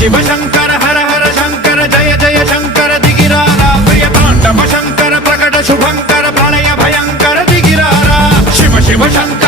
शिव शंकर हर हर शंकर जय जय शंकर दिगिरारा प्रिय तांडव शंकर प्रकट शुभंकर प्रलय भयंकर दिगिरारा शिव शिव शंकर